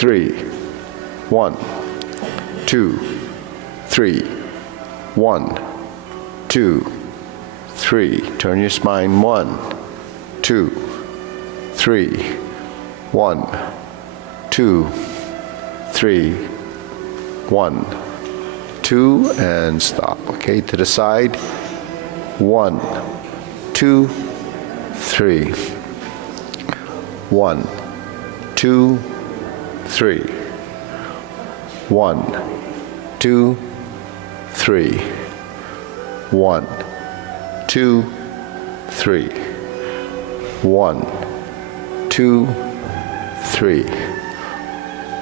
3, 1, 2, 3, 1, 2, 3. Turn your spine. 1, 2, 3, 1, 2, 3, 1, 2, and stop. Okay, to the side. 1, 2, 3. 1, 2, 3. 1, 2, 3. 1, 2, 3. 1, 2, 3.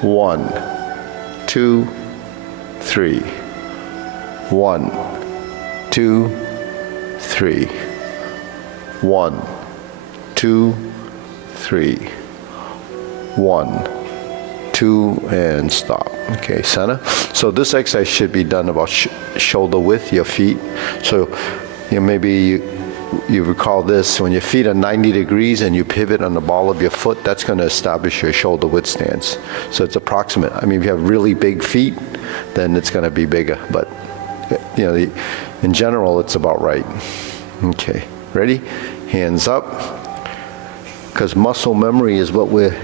1, 2, 3. 1, 2, 3. 1, 2, 3. 1, 2, and stop. Okay, center. So this exercise should be done about shoulder width, your feet. So maybe you recall this, when your feet are 90 degrees and you pivot on the ball of your foot, that's going to establish your shoulder width stance. So it's approximate. I mean, if you have really big feet, then it's going to be bigger. But in general, it's about right. Okay, ready? Hands up. Because muscle memory is what we're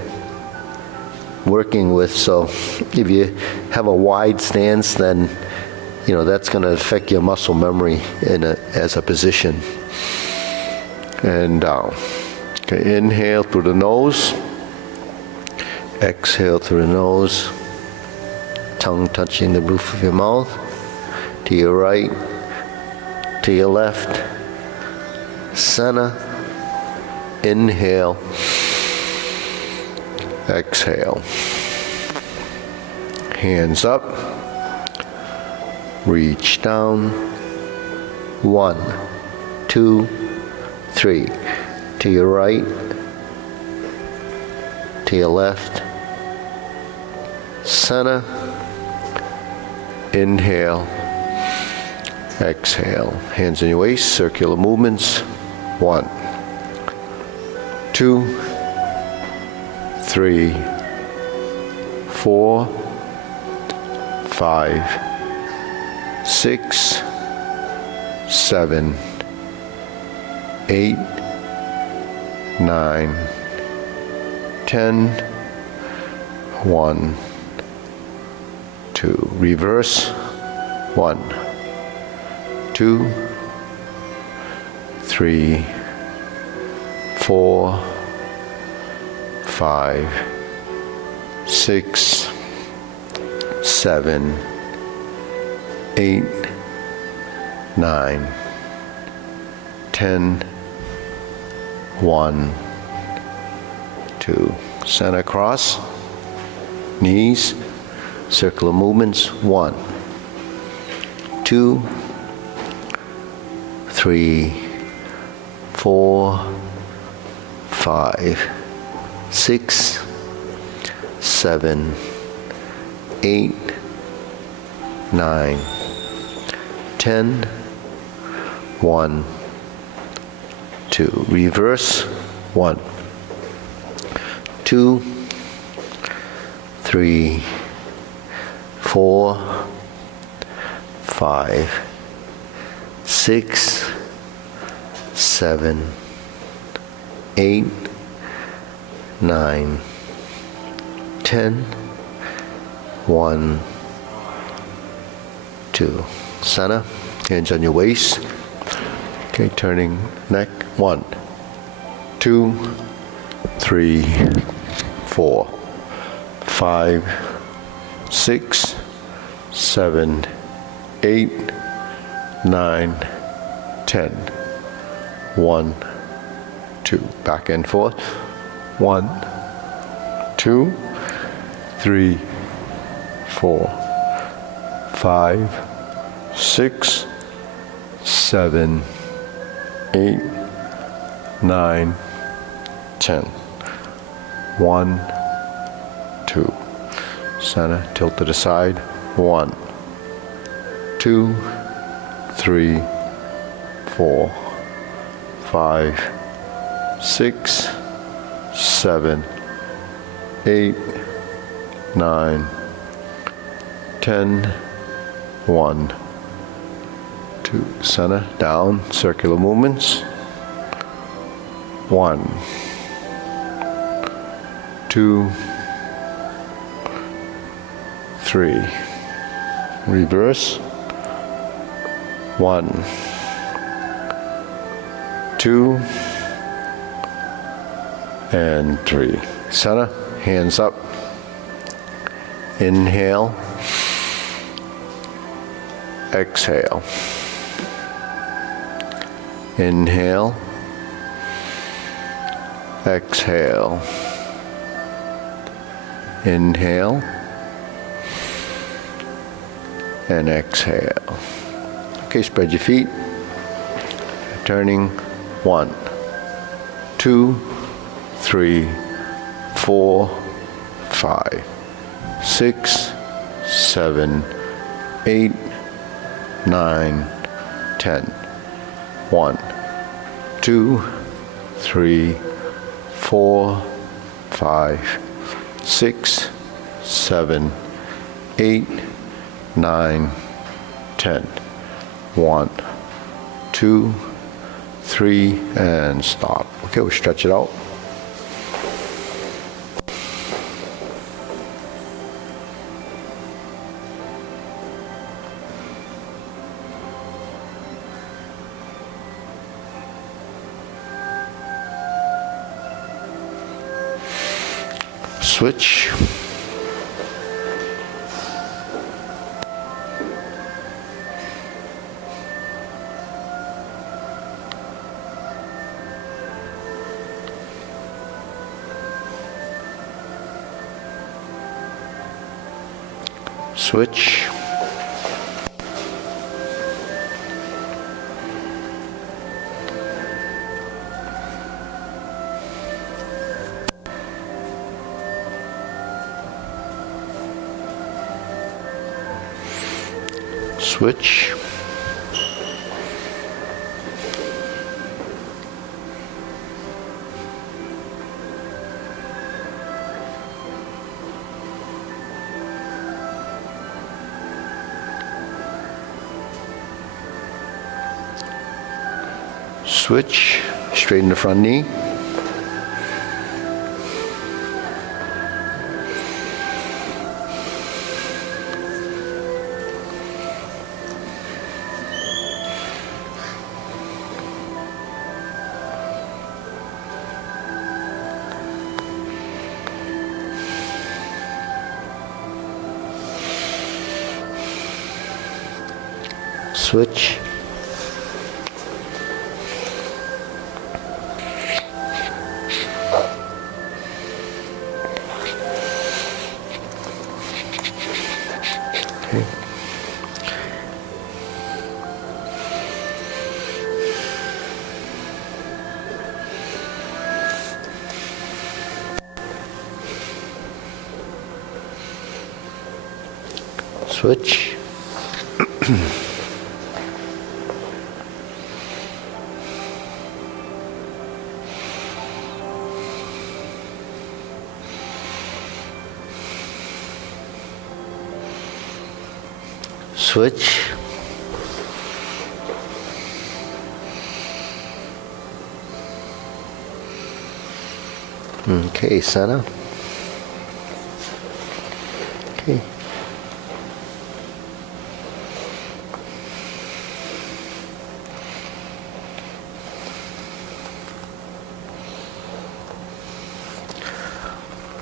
working with. So if you have a wide stance, then that's going to affect your muscle memory as a position. And down. Okay, inhale through the nose. Exhale through the nose. Tongue touching the roof of your mouth. To your right. To your left. Center. Inhale. Exhale. Hands up. Reach down. 1, 2, 3. To your right. To your left. Center. Inhale. Exhale. Hands in your waist. Circular movements. 1, 2, 3, 4, 5, 6, 7, 8, 9, 10, 1, 2. Reverse. 1, 2, 3, 4, 5, 6, 7, 8, 9, 10, 1, 2. Center cross. Knees. Circular movements. 1, 2, 3, 4, 5, 6, 7, 8, 9, 10, 1, 2. Reverse. 1, 2, 3, 4, 5, 6, 7, 8, 9, 10, 1, 2. Center. Hands on your waist. Okay, turning neck. 1, 2, 3, 4, 5, 6, 7, 8, 9, 10. 1, 2. Back and forth. 1, 2, 3, 4, 5, 6, 7, 8, 9, 10. 1, 2. Center, tilt to the side. 1, 2, 3, 4, 5, 6, 7, 8, 9, 10, 1, 2, center, down, circular movements. 1, 2, 3. Reverse. 1, 2, and 3. Center, hands up. Inhale. Exhale. Inhale. Exhale. Inhale. And exhale. Okay, spread your feet. Turning 1, 2, 3, 4, 5, 6, 7, 8, 9, 10. 1, 2, 3, 4, 5, 6, 7, 8, 9, 10. 1, 2, 3, and stop. Okay, we'll stretch it out. Switch. Switch. Switch. Switch. Straighten the front knee. Switch. Okay. Switch. Switch. Okay, center. Okay.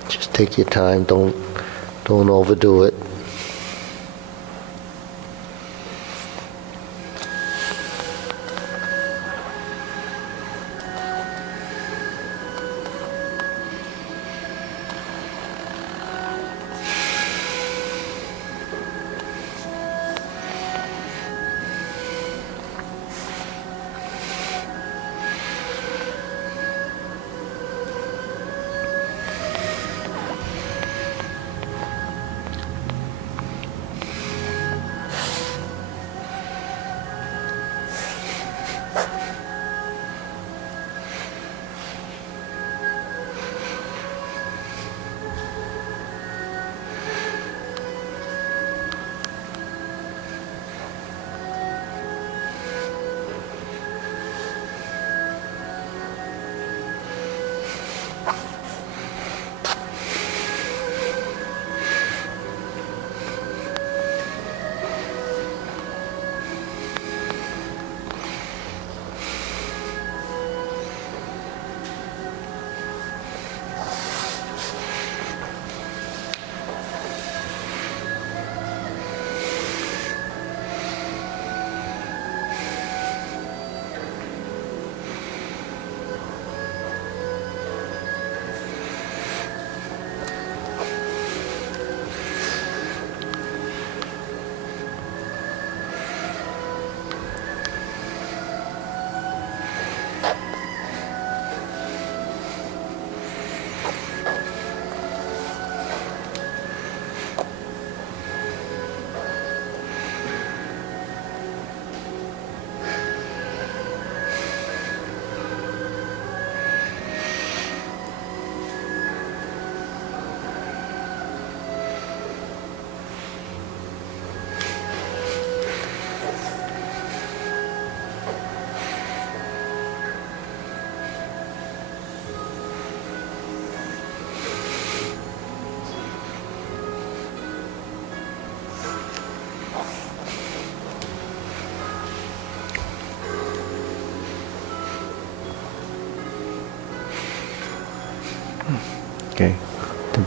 Just take your time, don't overdo it.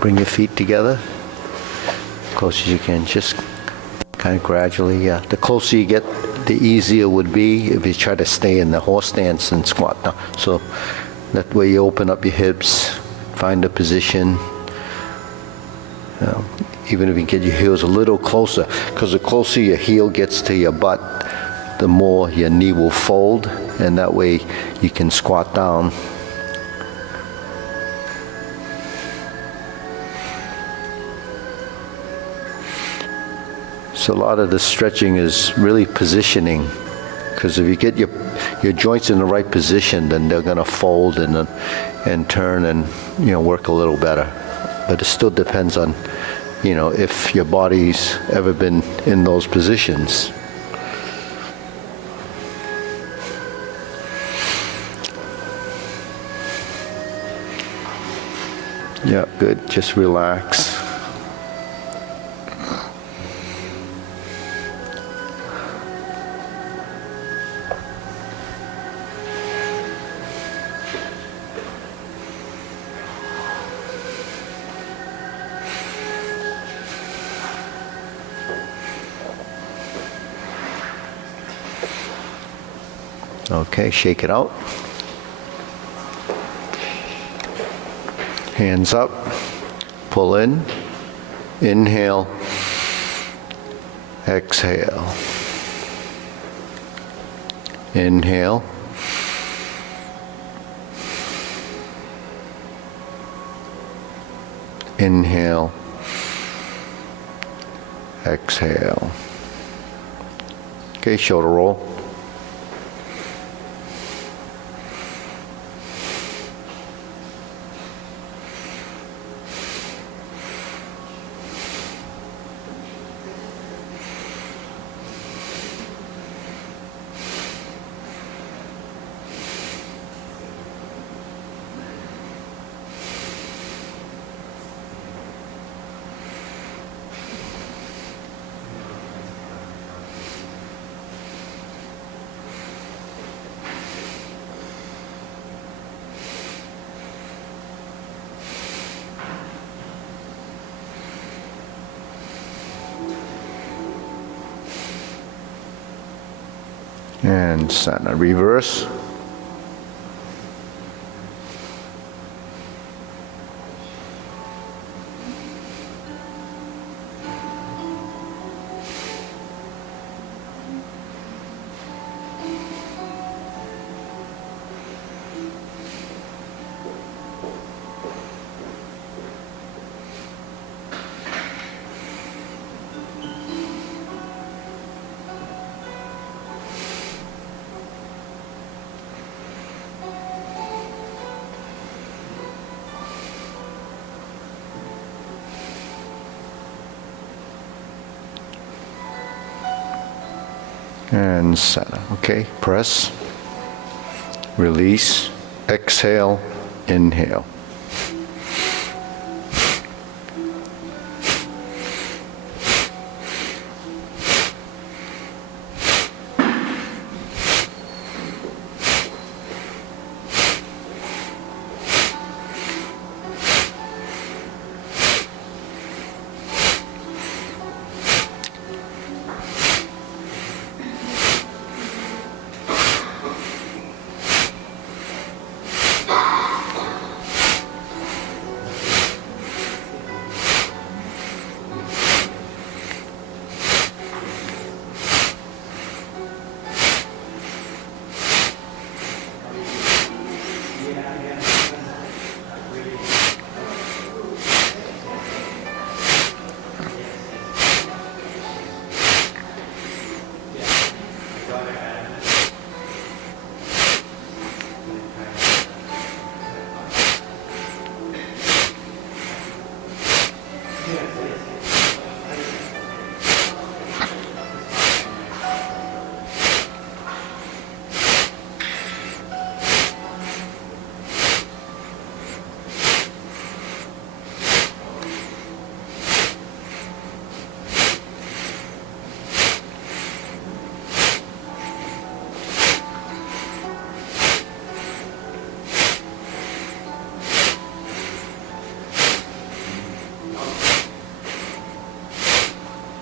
bring your feet together, close as you can, just kind of gradually, yeah. The closer you get, the easier it would be if you try to stay in the horse stance and squat down. So that way you open up your hips, find a position. Even if you get your heels a little closer, because the closer your heel gets to your butt, the more your knee will fold, and that way you can squat down. So a lot of the stretching is really positioning, because if you get your joints in the right position, then they're going to fold and turn and work a little better. But it still depends on if your body's ever been in those positions. Yeah, good. Just relax. Okay, shake it out. Hands up. Pull in. Inhale. Exhale. Inhale. Inhale. Exhale. Okay, shoulder roll. And Sana, reverse. And Sana. Okay, press, release, exhale, inhale.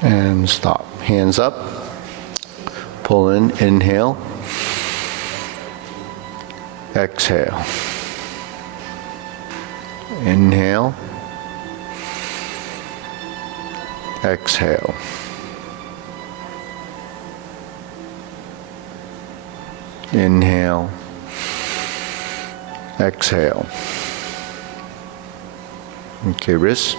And stop. Hands up. Pull in, inhale. Exhale. Inhale. Exhale. Inhale. Exhale. Okay, wrists.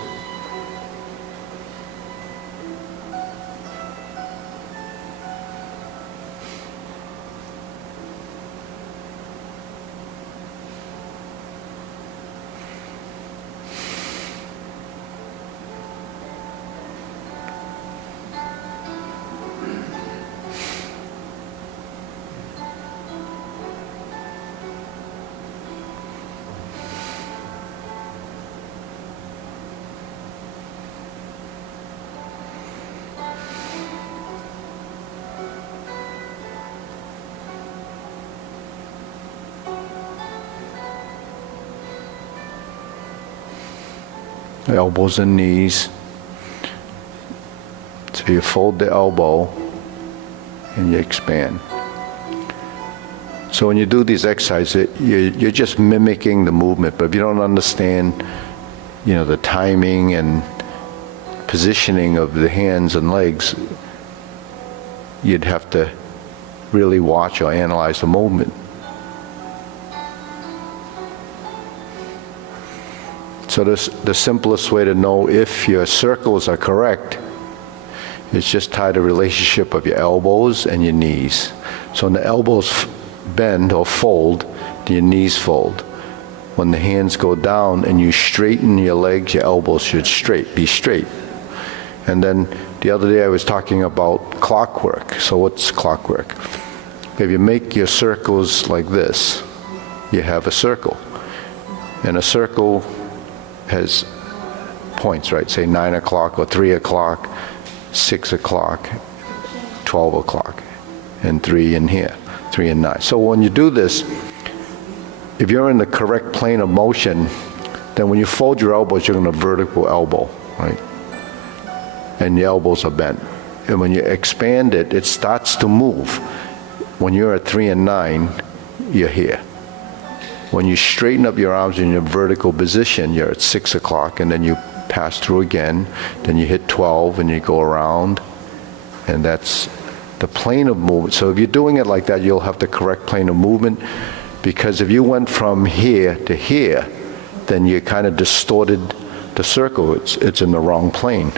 Elbows and knees. So you fold the elbow and you expand. So when you do these exercises, you're just mimicking the movement, but if you don't understand, the timing and positioning of the hands and legs, you'd have to really watch or analyze the movement. So the simplest way to know if your circles are correct is just tie the relationship of your elbows and your knees. So when the elbows bend or fold, your knees fold. When the hands go down and you straighten your legs, your elbows should be straight. And then the other day I was talking about clockwork. So what's clockwork? If you make your circles like this, you have a circle. And a circle has points, right? Say 9 o'clock or 3 o'clock, 6 o'clock, 12 o'clock, and 3 in here, 3 and 9. So when you do this, if you're in the correct plane of motion, then when you fold your elbows, you're in a vertical elbow, right? And the elbows are bent. And when you expand it, it starts to move. When you're at 3 and 9, you're here. When you straighten up your arms in your vertical position, you're at 6 o'clock, and then you pass through again, then you hit 12 and you go around, and that's the plane of movement. So if you're doing it like that, you'll have the correct plane of movement, because if you went from here to here, then you kind of distorted the circle. It's in the wrong plane.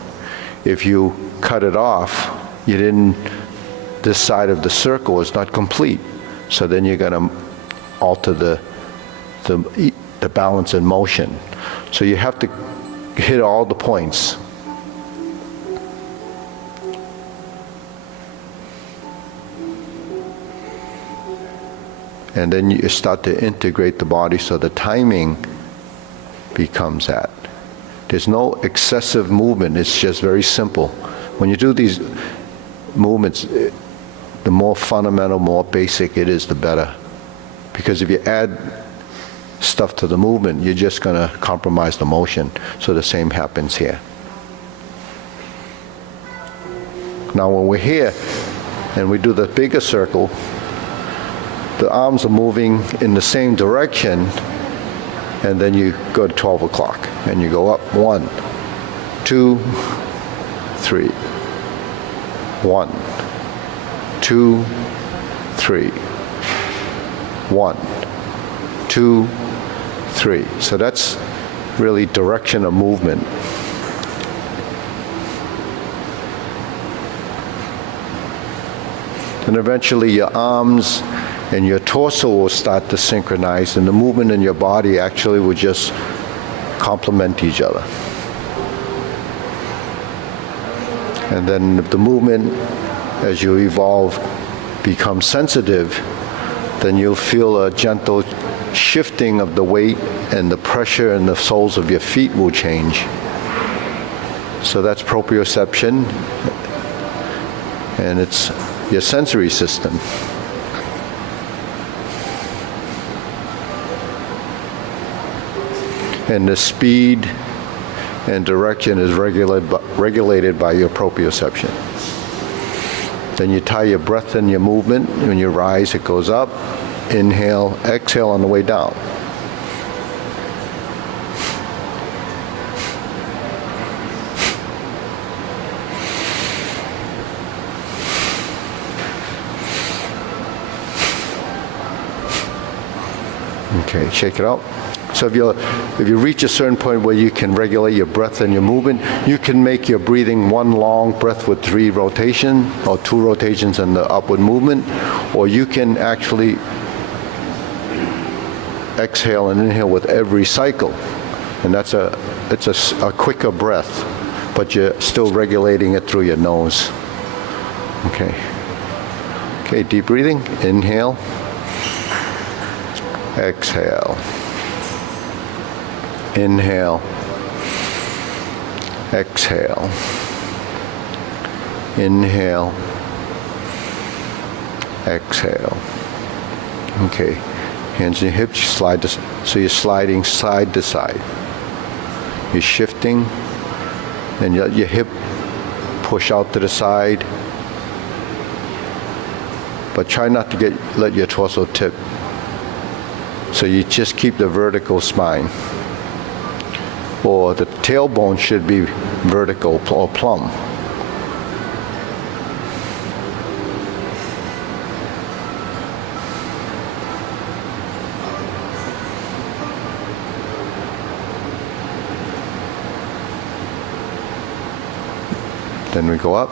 If you cut it off, this side of the circle is not complete. So then you're going to alter the balance in motion. So you have to hit all the points. And then you start to integrate the body so the timing becomes that. There's no excessive movement, it's just very simple. When you do these movements, the more fundamental, more basic it is, the better. Because if you add stuff to the movement, you're just going to compromise the motion. So the same happens here. Now when we're here and we do the bigger circle, the arms are moving in the same direction, and then you go to 12 o'clock and you go up 1, 2, 3. 1, 2, 3. 1, 2, 3. So that's really direction of movement. And eventually your arms and your torso will start to synchronize, and the movement in your body actually will just complement each other. And then if the movement, as you evolve, becomes sensitive, then you'll feel a gentle shifting of the weight, and the pressure in the soles of your feet will change. So that's proprioception, and it's your sensory system. And the speed and direction is regulated regulated by your proprioception. Then you tie your breath and your movement. When you rise, it goes up. Inhale, exhale on the way down. Okay, shake it out. So if you reach a certain point where you can regulate your breath and your movement, you can make your breathing one long breath with 3 rotations or 2 rotations in the upward movement, or you can actually exhale and inhale with every cycle, and it's a quicker breath, but you're still regulating it through your nose. Okay, deep breathing. Inhale, exhale. Inhale, exhale. Inhale, exhale. Okay, hands on your hips, so you're sliding side to side. You're shifting, and your hip push out to the side, but try not to let your torso tip. So you just keep the vertical spine. Or the tailbone should be vertical or plumb. Then we go up.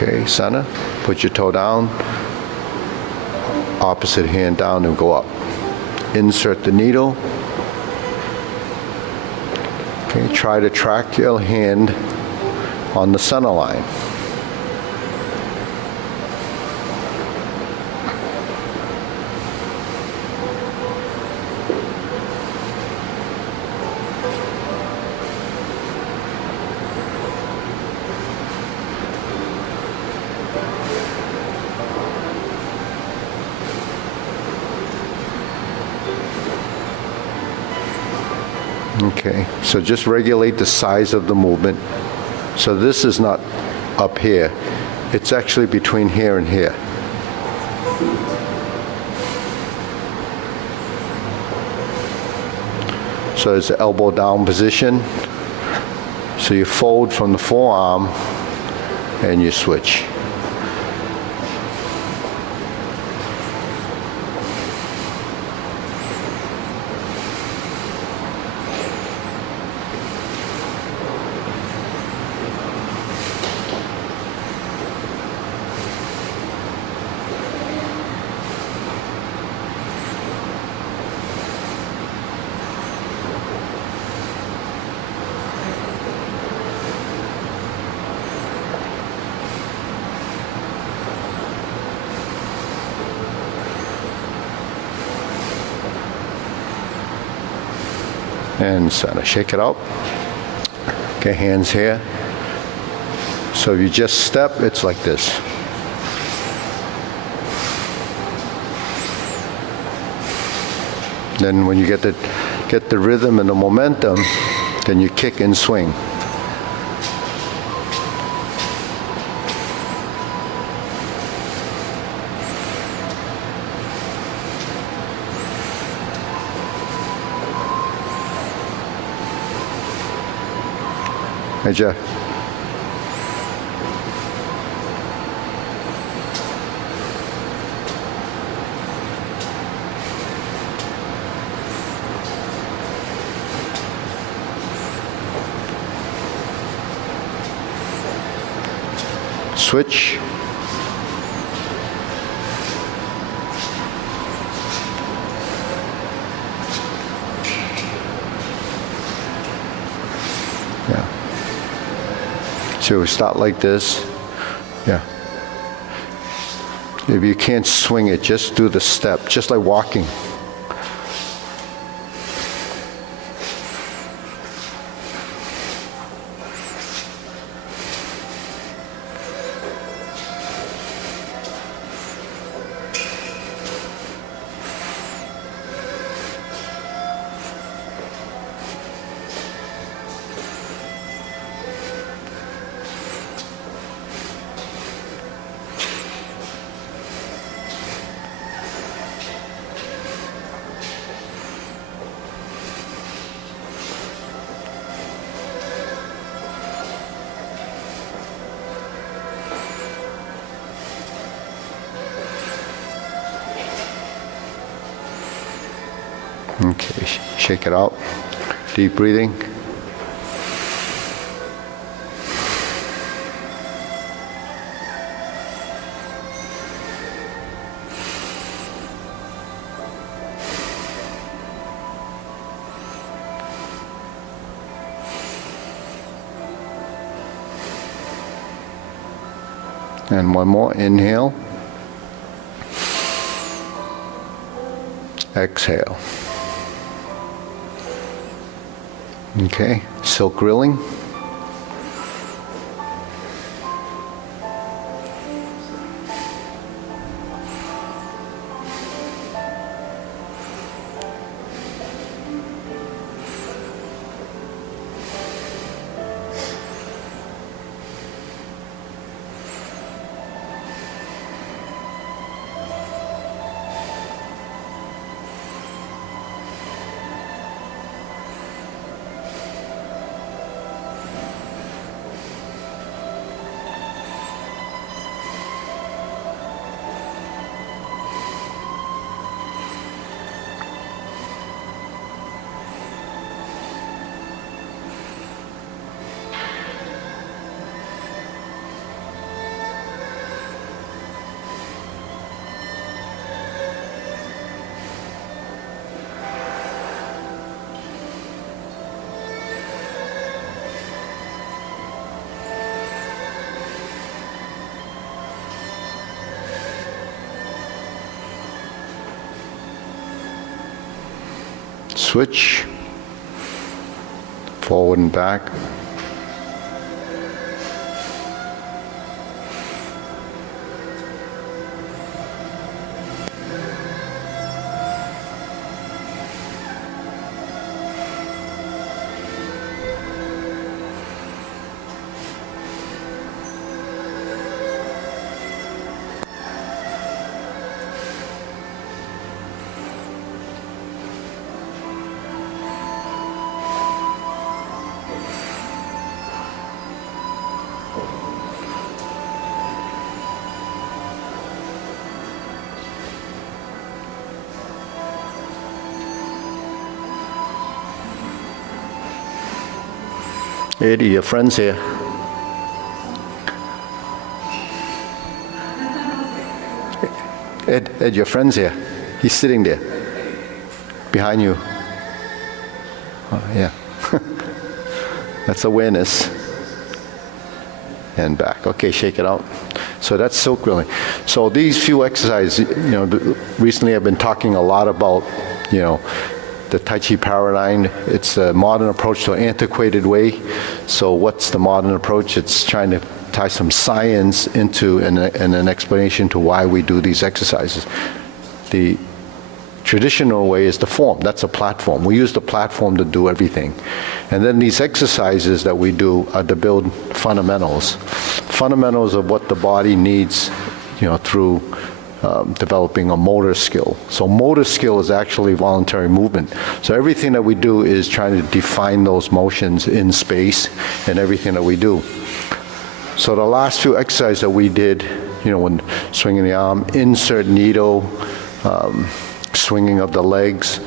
Okay, center. Put your toe down. Opposite hand down and go up. Insert the needle. Okay, try to track your hand on the center line. Okay, so just regulate the size of the movement. So this is not up here. It's actually between here and here. So it's the elbow down position. So you fold from the forearm and you switch. And center. Shake it out. Okay, hands here. So if you just step, it's like this. Then when you get the rhythm and the momentum, then you kick and swing. Hey, Jeff. Switch. Yeah. So we start like this. Yeah. If you can't swing it, just do the step, just like walking. Okay, shake it out. Deep breathing. And one more, inhale. Exhale. Okay, silk grilling. Switch, forward and back. Eddie, your friend's here. Ed, your friend's here. He's sitting there, behind you. Oh, yeah. That's awareness. And back. Okay, shake it out. So that's silk grilling. So these few exercises, recently I've been talking a lot about, the Tai Chi Paradigm. It's a modern approach to an antiquated way. So what's the modern approach? It's trying to tie some science into an explanation to why we do these exercises. The traditional way is the form. That's a platform. We use the platform to do everything. And then these exercises that we do are to build fundamentals. Fundamentals of what the body needs, through developing a motor skill. So motor skill is actually voluntary movement. So everything that we do is trying to define those motions in space and everything that we do. So the last few exercises that we did, when swinging the arm, insert needle, swinging of the legs,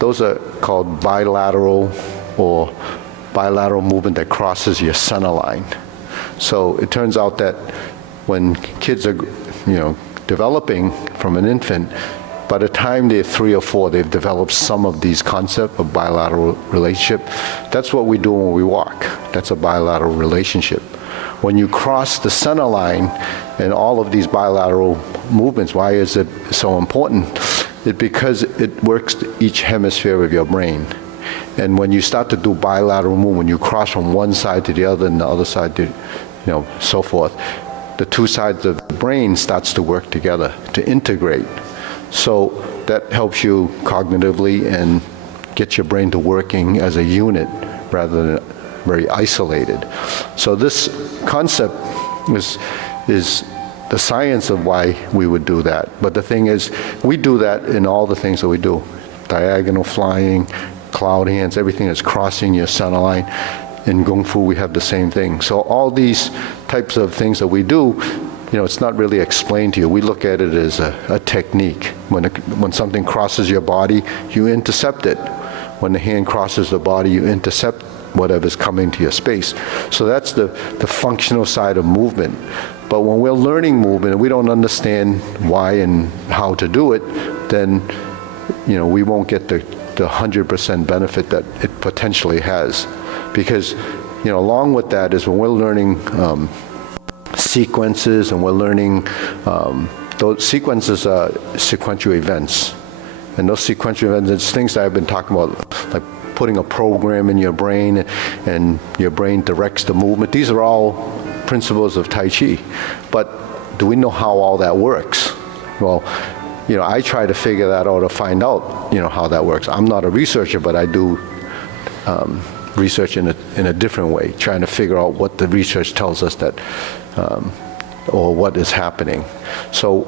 those are called bilateral or bilateral movement that crosses your center line. So it turns out that when kids are, developing from an infant, by the time they're 3 or 4, they've developed some of these concepts of bilateral relationship. That's what we do when we walk. That's a bilateral relationship. When you cross the center line and all of these bilateral movements, why is it so important? It's because it works each hemisphere of your brain. And when you start to do bilateral movement, when you cross from one side to the other and the other side to, so forth, the two sides of the brain starts to work together, to integrate. So that helps you cognitively and gets your brain to working as a unit rather than very isolated. So this concept is the science of why we would do that. But the thing is, we do that in all the things that we do. Diagonal flying, cloud hands, everything that's crossing your center line. In Kung Fu, we have the same thing. So all these types of things that we do, it's not really explained to you. We look at it as a technique. When something crosses your body, you intercept it. When the hand crosses the body, you intercept whatever's coming to your space. So that's the functional side of movement. But when we're learning movement and we don't understand why and how to do it, then we won't get the 100% benefit that it potentially has. Because along with that is when we're learning sequences, and we're learning, those sequences are sequential events. And those sequential events, it's things that I've been talking about, like putting a program in your brain and your brain directs the movement. These are all principles of Tai Chi. But do we know how all that works? Well, I try to figure that out or find out, how that works. I'm not a researcher, but I do research in a different way, trying to figure out what the research tells us that, or what is happening. So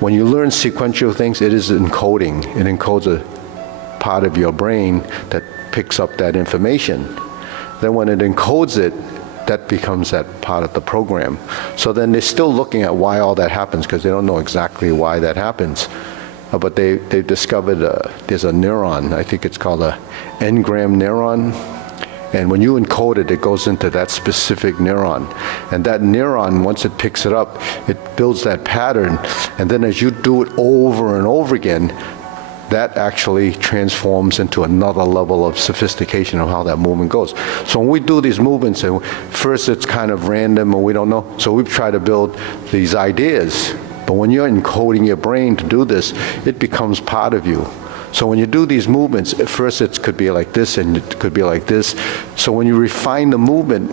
when you learn sequential things, it is encoding. It encodes a part of your brain that picks up that information. Then when it encodes it, that becomes that part of the program. So then they're still looking at why all that happens, because they don't know exactly why that happens. But they discovered there's a neuron, I think it's called a engram neuron. And when you encode it, it goes into that specific neuron. And that neuron, once it picks it up, it builds that pattern. And then as you do it over and over again, that actually transforms into another level of sophistication of how that movement goes. So when we do these movements, and first it's kind of random and we don't know, so we try to build these ideas. But when you're encoding your brain to do this, it becomes part of you. So when you do these movements, at first it could be like this and it could be like this. So when you refine the movement,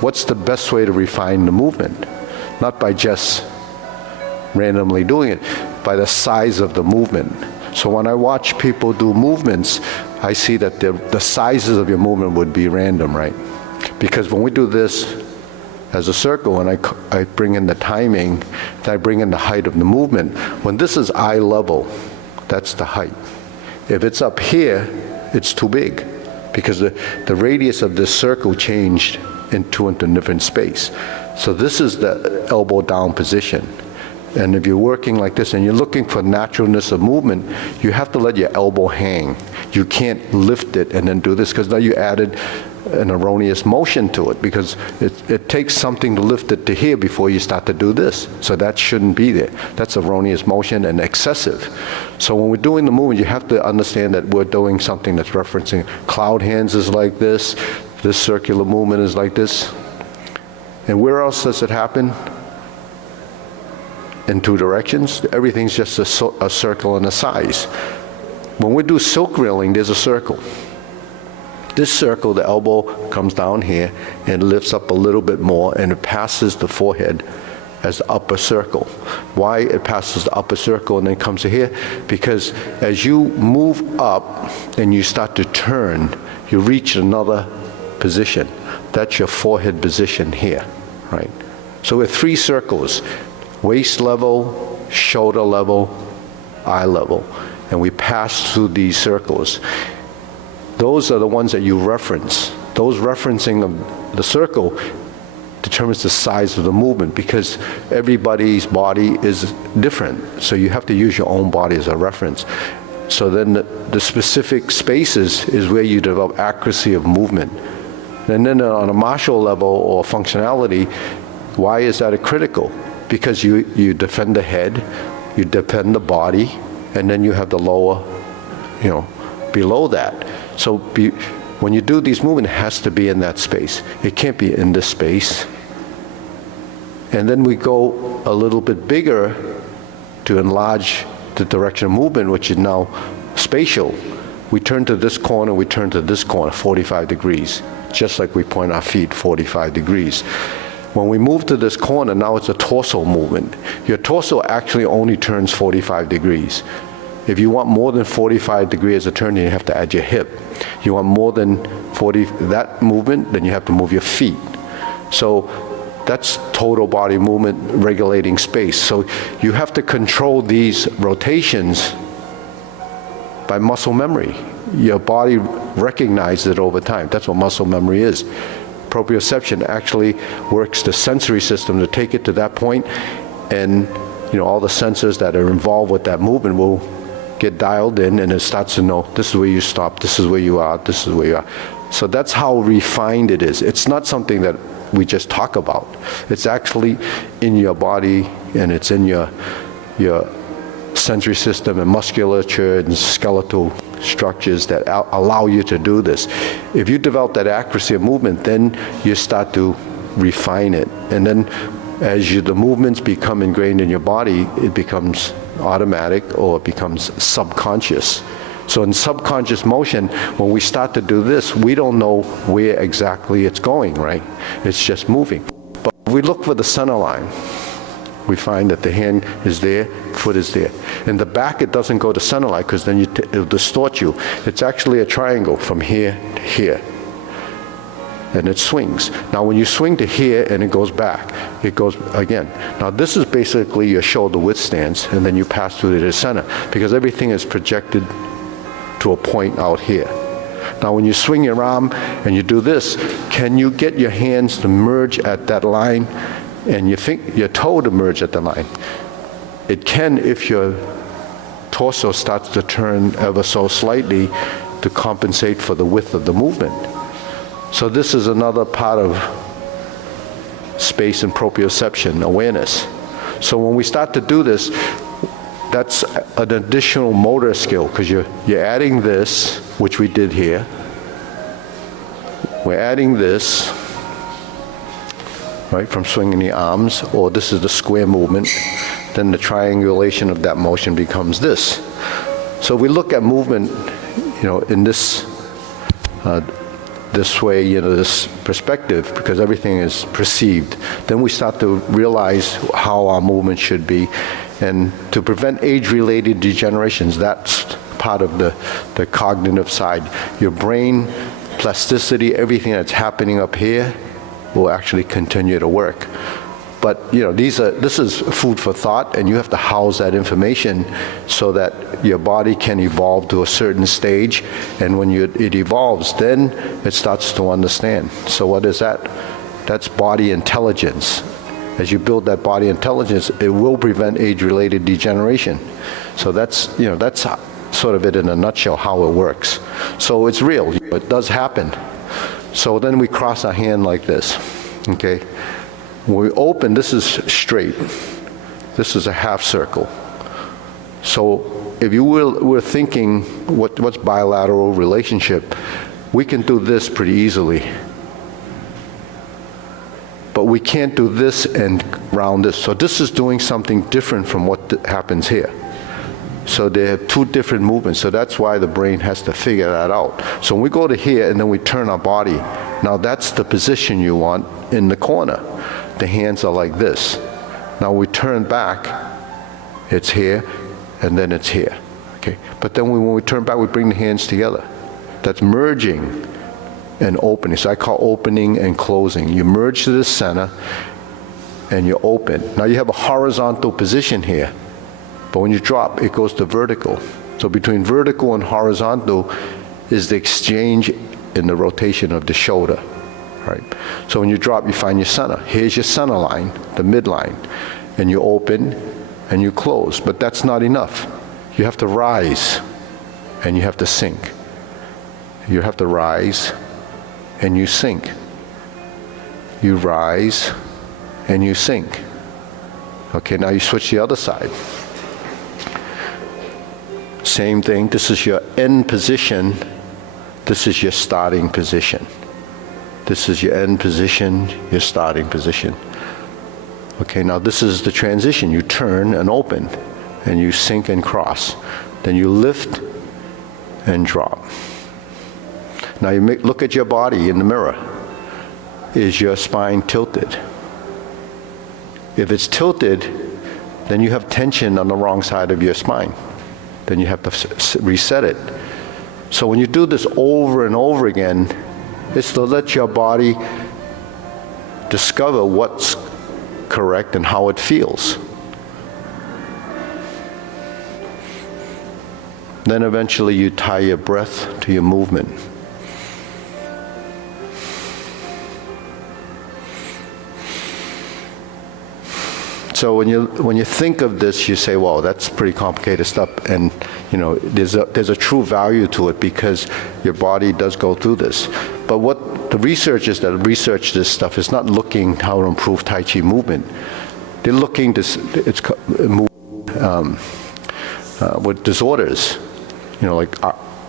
what's the best way to refine the movement? Not by just randomly doing it, by the size of the movement. So when I watch people do movements, I see that the sizes of your movement would be random, right? Because when we do this as a circle, and I bring in the timing, then I bring in the height of the movement. When this is eye level, that's the height. If it's up here, it's too big, because the radius of this circle changed into a different space. So this is the elbow down position. And if you're working like this and you're looking for naturalness of movement, you have to let your elbow hang. You can't lift it and then do this, because now you added an erroneous motion to it, because it takes something to lift it to here before you start to do this. So that shouldn't be there. That's erroneous motion and excessive. So when we're doing the movement, you have to understand that we're doing something that's referencing cloud hands is like this circular movement is like this. And where else does it happen? In two directions. Everything's just a circle and a size. When we do silk reeling, there's a circle. This circle, the elbow comes down here and lifts up a little bit more, and it passes the forehead as the upper circle. Why it passes the upper circle and then comes to here? Because as you move up and you start to turn, you reach another position. That's your forehead position here, right? So we have three circles: waist level, shoulder level, eye level. And we pass through these circles. Those are the ones that you reference. Those referencing of the circle determines the size of the movement, because everybody's body is different. So you have to use your own body as a reference. So then the specific spaces is where you develop accuracy of movement. And then on a martial level or functionality, Why is that critical? Because you defend the head, you defend the body, and then you have the lower, below that. So when you do these movements, it has to be in that space. It can't be in this space. And then we go a little bit bigger to enlarge the direction of movement, which is now spatial. We turn to this corner, we turn to this corner, 45 degrees, just like we point our feet 45 degrees. When we move to this corner, now it's a torso movement. Your torso actually only turns 45 degrees. If you want more than 45 degrees of turn, you have to add your hip. You want more than 40, that movement, then you have to move your feet. So that's total body movement regulating space. So you have to control these rotations by muscle memory. Your body recognizes it over time. That's what muscle memory is. Proprioception actually works the sensory system to take it to that point, and all the sensors that are involved with that movement will get dialed in, and it starts to know this is where you stop, this is where you are, this is where you are. So that's how refined it is. It's not something that we just talk about. It's actually in your body, and it's in your sensory system and musculature and skeletal structures that allow you to do this. If you develop that accuracy of movement, then you start to refine it. And then as the movements become ingrained in your body, it becomes automatic or it becomes subconscious. So in subconscious motion, when we start to do this, we don't know where exactly it's going, right? It's just moving. But if we look for the center line, we find that the hand is there, foot is there. In the back, it doesn't go to center line because then it'll distort you. It's actually a triangle from here to here. And it swings. Now when you swing to here and it goes back, it goes again. Now this is basically your shoulder width stance, and then you pass through to the center because everything is projected to a point out here. Now when you swing your arm and you do this, can you get your hands to merge at that line and your toe to merge at the line? It can if your torso starts to turn ever so slightly to compensate for the width of the movement. So this is another part of space and proprioception awareness. So when we start to do this, that's an additional motor skill because you're adding this, which we did here. We're adding this, right, from swinging the arms, or this is the square movement. Then the triangulation of that motion becomes this. So we look at movement, in this way, this perspective, because everything is perceived. Then we start to realize how our movement should be. And to prevent age-related degenerations, that's part of the cognitive side. Your brain, plasticity, everything that's happening up here will actually continue to work. But this is food for thought, and you have to house that information so that your body can evolve to a certain stage, and when it evolves, then it starts to understand. So what is that? That's body intelligence. As you build that body intelligence, it will prevent age-related degeneration. So that's sort of it in a nutshell how it works. So it's real. It does happen. So then we cross our hand like this. Okay. When we open, this is straight. This is a half circle. So if you were thinking what's bilateral relationship, we can do this pretty easily. But we can't do this and round this. So this is doing something different from what happens here. So they have two different movements. So that's why the brain has to figure that out. So when we go to here and then we turn our body, now that's the position you want in the corner. The hands are like this. Now we turn back, it's here, and then it's here. Okay. But then when we turn back, we bring the hands together. That's merging and opening. So I call opening and closing. You merge to the center and you open. Now you have a horizontal position here, but when you drop, it goes to vertical. So between vertical and horizontal is the exchange in the rotation of the shoulder. Right? So when you drop, you find your center. Here's your center line, the midline, and you open and you close. But that's not enough. You have to rise and you have to sink. You have to rise and you sink. You rise and you sink. Okay, now you switch the other side. Same thing, this is your end position, this is your starting position. This is your end position, your starting position. Okay, now this is the transition. You turn and open, and you sink and cross. Then you lift and drop. Now you look at your body in the mirror. Is your spine tilted? If it's tilted, then you have tension on the wrong side of your spine. Then you have to reset it. So when you do this over and over again, it's to let your body discover what's correct and how it feels. Then eventually you tie your breath to your movement. So when you think of this, you say, "Well, that's pretty complicated stuff," and there's a true value to it because your body does go through this. But what the researchers that research this stuff is not looking how to improve Tai Chi movement. They're looking to with disorders, like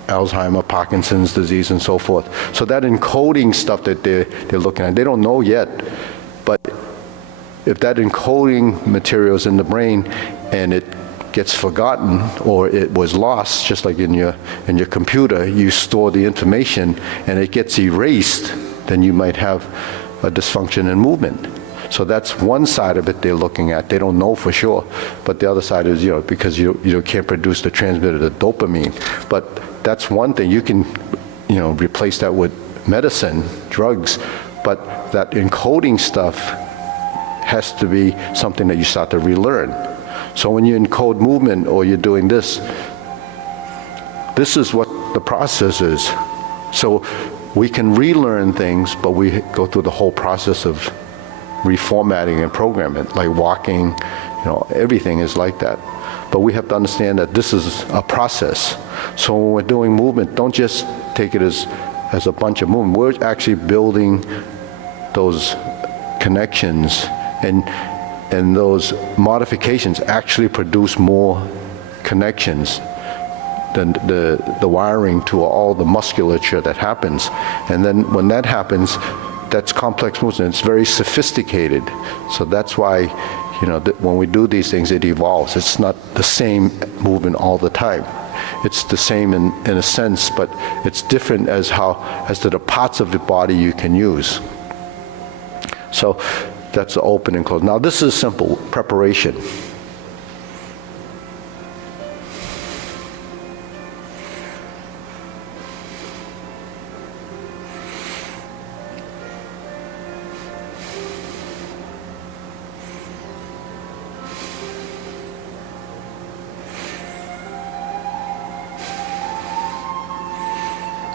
Alzheimer, Parkinson's disease, and so forth. So that encoding stuff that they're looking at, they don't know yet, but if that encoding material is in the brain and it gets forgotten or it was lost, just like in your computer, you store the information and it gets erased, then you might have a dysfunction in movement. So that's one side of it they're looking at. They don't know for sure, but the other side is, because you can't produce the transmitter, the dopamine. But that's one thing. You can, replace that with medicine, drugs, but that encoding stuff has to be something that you start to relearn. So when you encode movement or you're doing this is what the process is. So we can relearn things, but we go through the whole process of reformatting and programming, like walking, everything is like that. But we have to understand that this is a process. So when we're doing movement, don't just take it as a bunch of movement. We're actually building those connections, and those modifications actually produce more connections than the wiring to all the musculature that happens. And then when that happens, that's complex movement. It's very sophisticated. So that's why, when we do these things, it evolves. It's not the same movement all the time. It's the same in a sense, but it's different as to the parts of the body you can use. So that's the open and close. Now this is simple, preparation.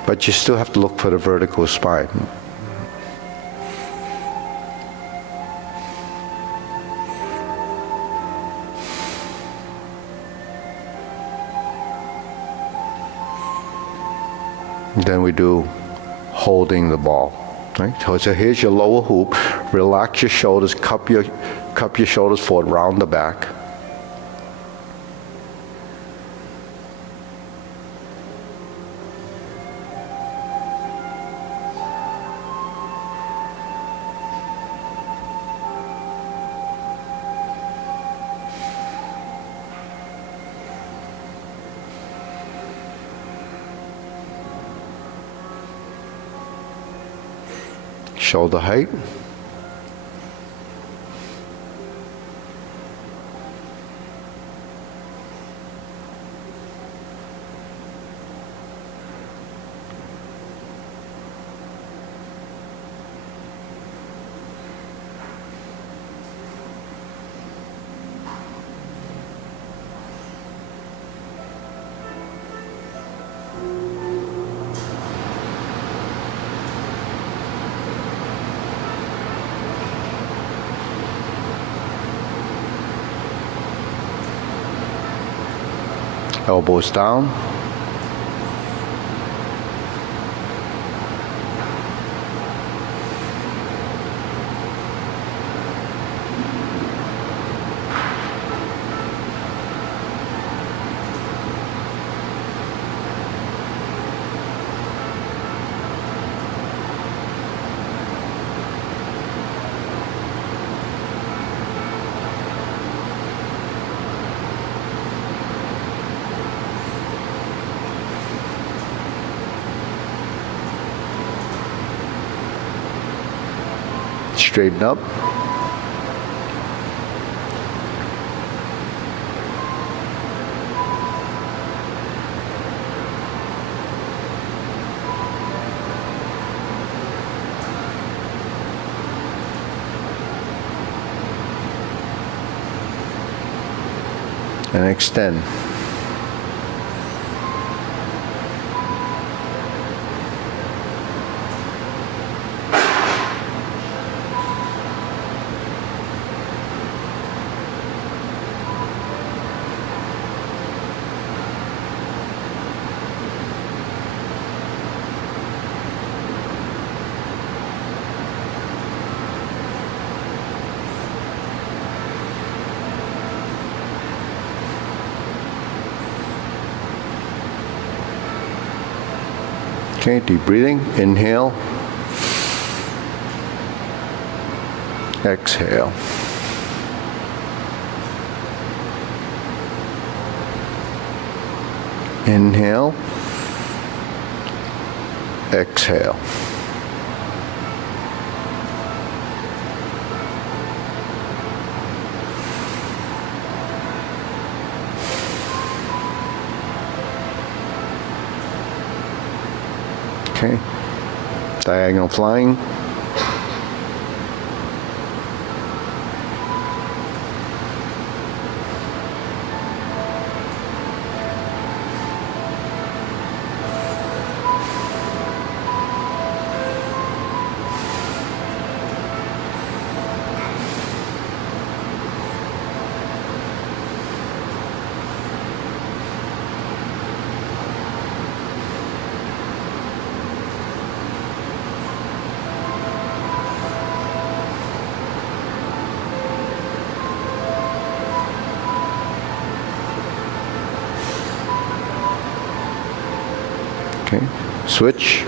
But you still have to look for the vertical spine. Then we do holding the ball. Right? So here's your lower hoop. Relax your shoulders, cup your shoulders forward, round the back. Shoulder height. Elbows down. straighten up. And extend. Okay, deep breathing. Inhale. Exhale. Inhale. Exhale. Okay. Diagonal flying. Okay, switch.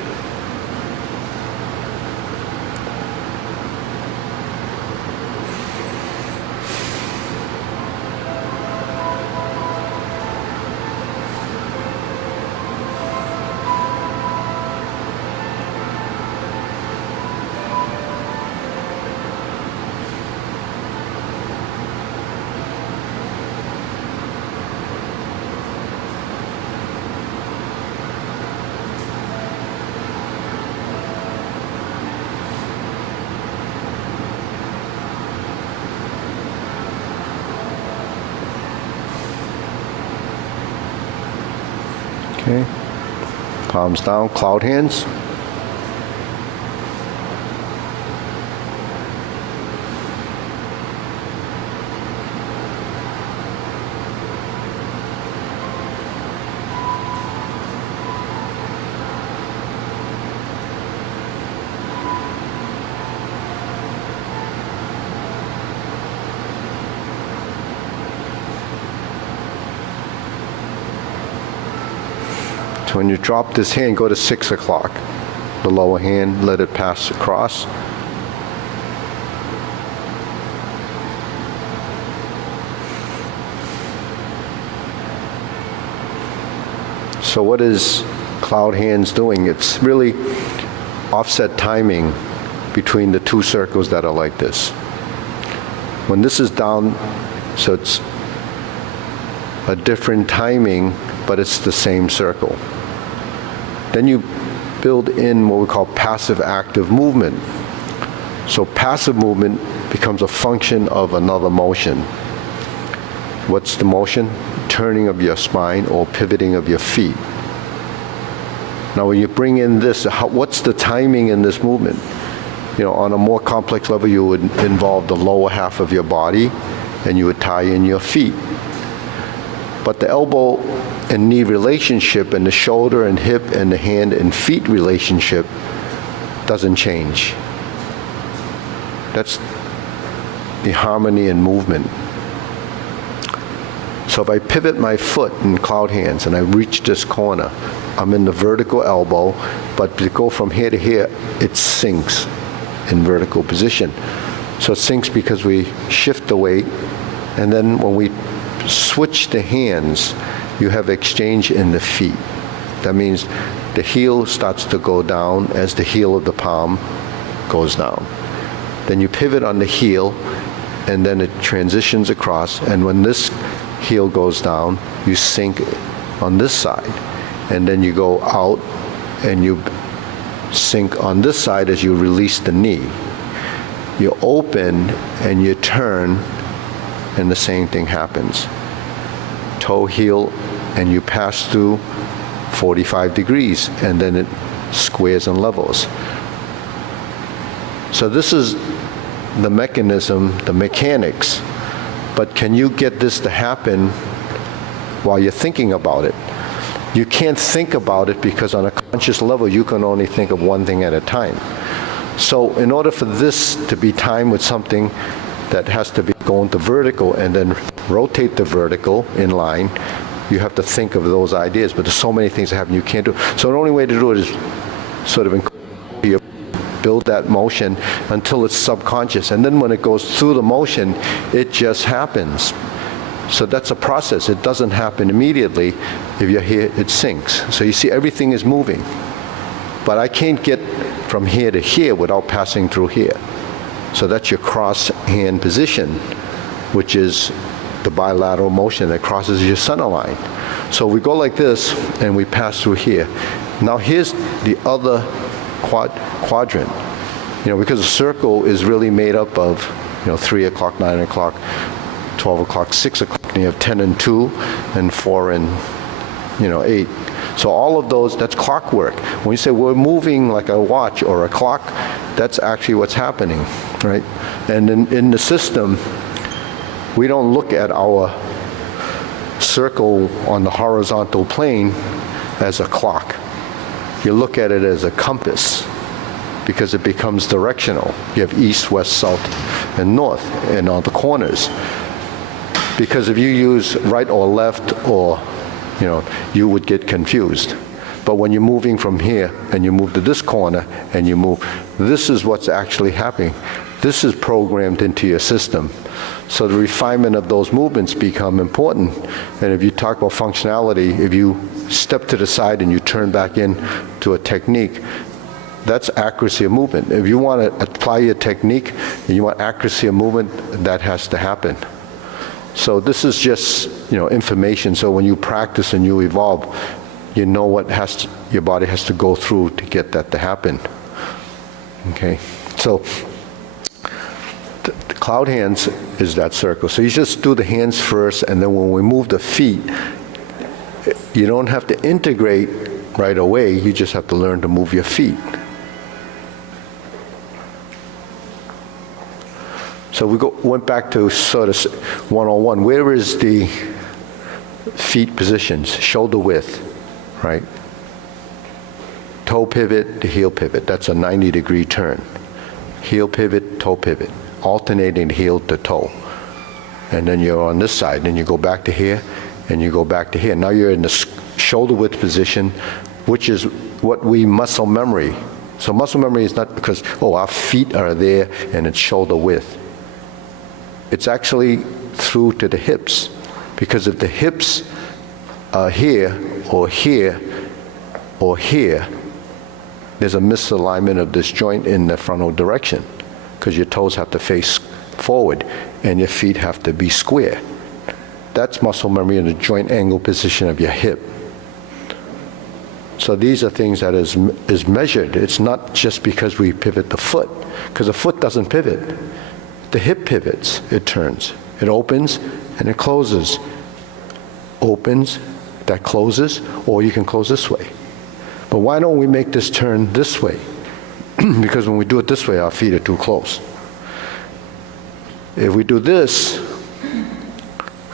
Okay, palms down, cloud hands. So when you drop this hand, go to 6 o'clock. The lower hand, let it pass across. So what is cloud hands doing? It's really offset timing between the two circles that are like this. When this is down, so it's a different timing, but it's the same circle. Then you build in what we call passive active movement. So passive movement becomes a function of another motion. What's the motion? Turning of your spine or pivoting of your feet. Now when you bring in this, what's the timing in this movement? You know, on a more complex level, you would involve the lower half of your body and you would tie in your feet. But the elbow and knee relationship and the shoulder and hip and the hand and feet relationship doesn't change. That's the harmony and movement. So if I pivot my foot in cloud hands and I reach this corner, I'm in the vertical elbow, but to go from here to here, it sinks in vertical position. So it sinks because we shift the weight, and then when we switch the hands, you have exchange in the feet. That means the heel starts to go down as the heel of the palm goes down. then you pivot on the heel, and then it transitions across, and when this heel goes down, you sink on this side, and then you go out and you sink on this side as you release the knee. You open and you turn, and the same thing happens. Toe, heel, and you pass through 45 degrees, and then it squares and levels. So this is the mechanism, the mechanics, but can you get this to happen while you're thinking about it? You can't think about it because on a conscious level, you can only think of one thing at a time. So in order for this to be timed with something that has to be going to vertical and then rotate the vertical in line, you have to think of those ideas. But there's so many things that happen you can't do. So the only way to do it is sort of build that motion until it's subconscious. And then when it goes through the motion, it just happens. So that's a process. It doesn't happen immediately. If you're here, it sinks. So you see, everything is moving. But I can't get from here to here without passing through here. So that's your cross hand position, which is the bilateral motion that crosses your center line. So we go like this, and we pass through here. Now here's the other quadrant. Because a circle is really made up of 3 o'clock, 9 o'clock, 12 o'clock, 6 o'clock, and you have 10 and 2, and 4 and 8. So all of those, that's clockwork. When you say we're moving like a watch or a clock, that's actually what's happening, right? And in the system, we don't look at our circle on the horizontal plane as a clock. You look at it as a compass, because it becomes directional. You have east, west, south, and north, and all the corners. Because if you use right or left, or you would get confused. But when you're moving from here and you move to this corner and you move, this is what's actually happening. This is programmed into your system. So the refinement of those movements become important. And if you talk about functionality, if you step to the side and you turn back in to a technique, that's accuracy of movement. If you want to apply your technique and you want accuracy of movement, that has to happen. So this is just information. So when you practice and you evolve, you know what your body has to go through to get that to happen. Okay, so the cloud hands is that circle. So you just do the hands first, and then when we move the feet, you don't have to integrate right away. You just have to learn to move your feet. So we went back to sort of 101. Where is the feet positions? Shoulder width, right? Toe pivot to heel pivot. That's a 90-degree turn. Heel pivot, toe pivot. Alternating heel to toe. And then you're on this side, and you go back to here, and you go back to here. Now you're in the shoulder width position, which is what we muscle memory. So muscle memory is not because, our feet are there and it's shoulder width. It's actually through to the hips, because if the hips are here or here or here, there's a misalignment of this joint in the frontal direction, because your toes have to face forward and your feet have to be square. That's muscle memory in the joint angle position of your hip. So these are things that is measured. It's not just because we pivot the foot, because the foot doesn't pivot. The hip pivots, it turns. It opens and it closes. Opens, that closes, or you can close this way. But why don't we make this turn this way? Because when we do it this way, our feet are too close. If we do this,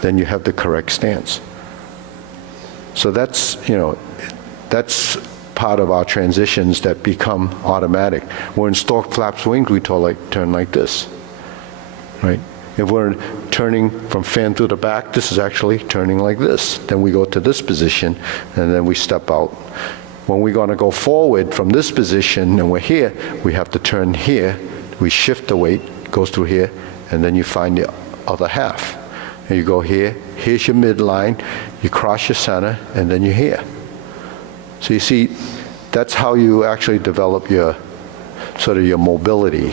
then you have the correct stance. So that's, that's part of our transitions that become automatic. We're in stork flaps wings, we turn like this. Right? If we're turning from fan through the back, this is actually turning like this. Then we go to this position, and then we step out. When we're going to go forward from this position, and we're here, we have to turn here. We shift the weight, goes through here, and then you find the other half. And you go here, here's your midline, you cross your center, and then you're here. So you see, that's how you actually develop your, sort of your mobility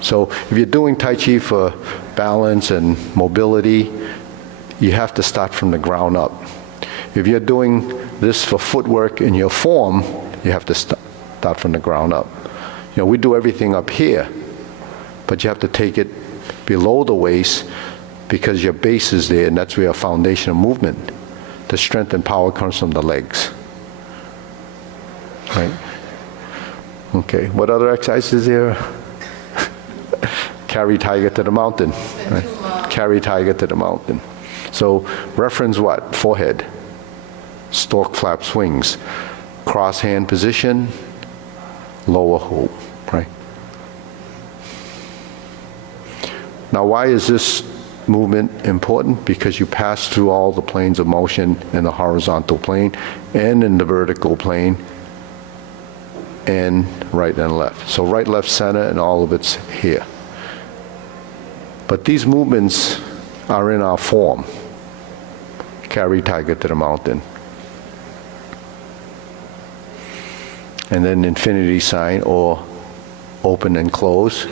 So if you're doing Tai Chi for balance and mobility, you have to start from the ground up. If you're doing this for footwork in your form, you have to start from the ground up. You know, we do everything up here, but you have to take it below the waist because your base is there, and that's where your foundation of movement. The strength and power comes from the legs. Right? Okay, what other exercise is there? Carry tiger to the mountain. Right? Carry tiger to the mountain. So reference what? Forehead. Stork flap swings. Cross hand position. Lower hold. Right? Now why is this movement important? Because you pass through all the planes of motion in the horizontal plane and in the vertical plane, and right and left. So right, left, center, and all of it's here. But these movements are in our form. Carry tiger to the mountain. And then infinity sign, or open and close.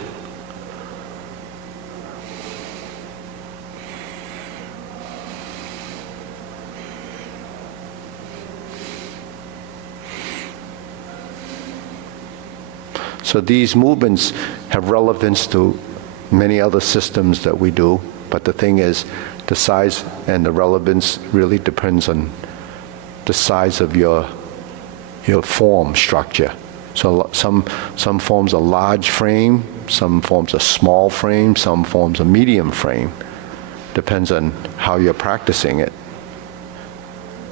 So these movements have relevance to many other systems that we do, but the thing is, the size and the relevance really depends on the size of your form structure. So some forms are large frame, some forms are small frame, some forms are medium frame. Depends on how you're practicing it.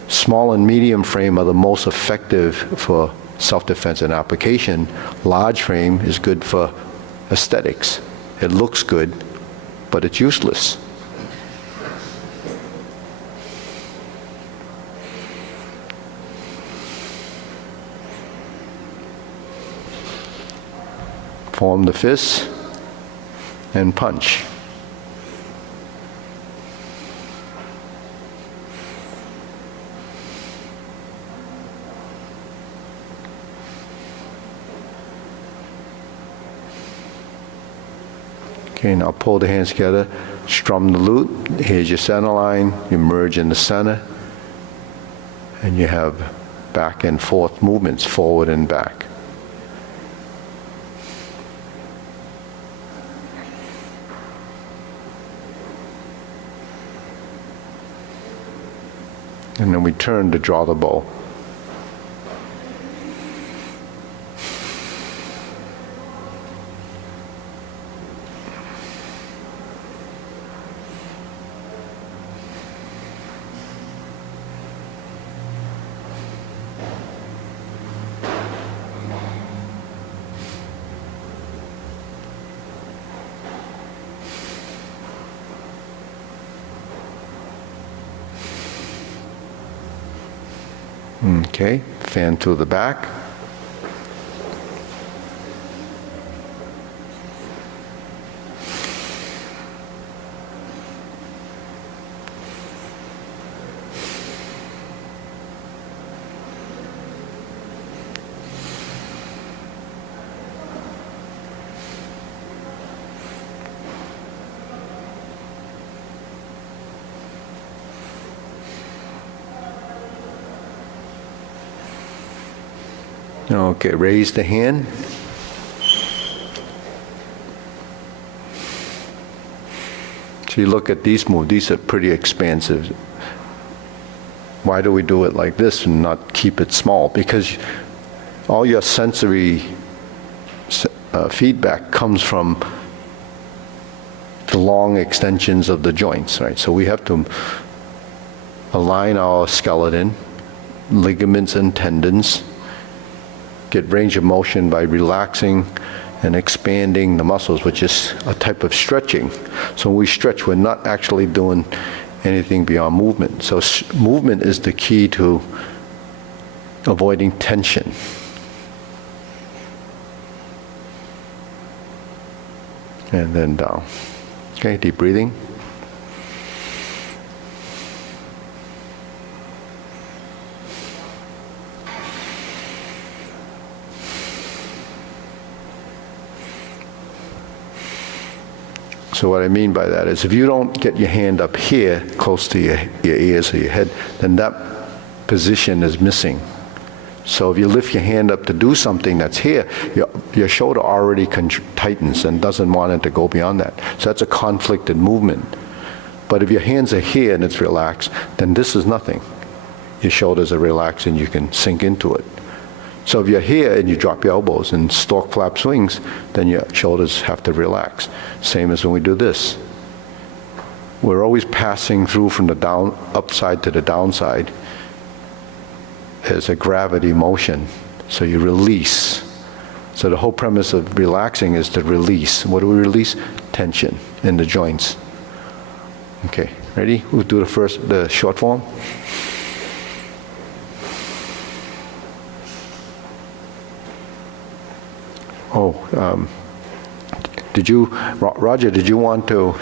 Small and medium frame are the most effective for self-defense and application. Large frame is good for aesthetics. It looks good, but it's useless. Form the fist and punch. Okay, now pull the hands together, strum the lute. Here's your center line. You merge in the center, and you have back and forth movements, forward and back. And then we turn to draw the bow. Okay, fan to the back. Okay, raise the hand. So you look at these moves, these are pretty expansive. Why do we do it like this and not keep it small? Because all your sensory feedback comes from the long extensions of the joints, right? So we have to align our skeleton, ligaments and tendons, get range of motion by relaxing and expanding the muscles, which is a type of stretching. So when we stretch, we're not actually doing anything beyond movement. So movement is the key to avoiding tension. And then down. Okay, deep breathing. So what I mean by that is if you don't get your hand up here, close to your ears or your head, then that position is missing. So if you lift your hand up to do something that's here, your shoulder already tightens and doesn't want it to go beyond that. So that's a conflicted movement. But if your hands are here and it's relaxed, then this is nothing. Your shoulders are relaxed and you can sink into it. So if you're here and you drop your elbows and stork flap swings, then your shoulders have to relax. Same as when we do this. We're always passing through from the upside to the downside. As a gravity motion, so you release. So the whole premise of relaxing is to release. What do we release? Tension in the joints. Okay, ready? We'll do the short form. Roger, did you want to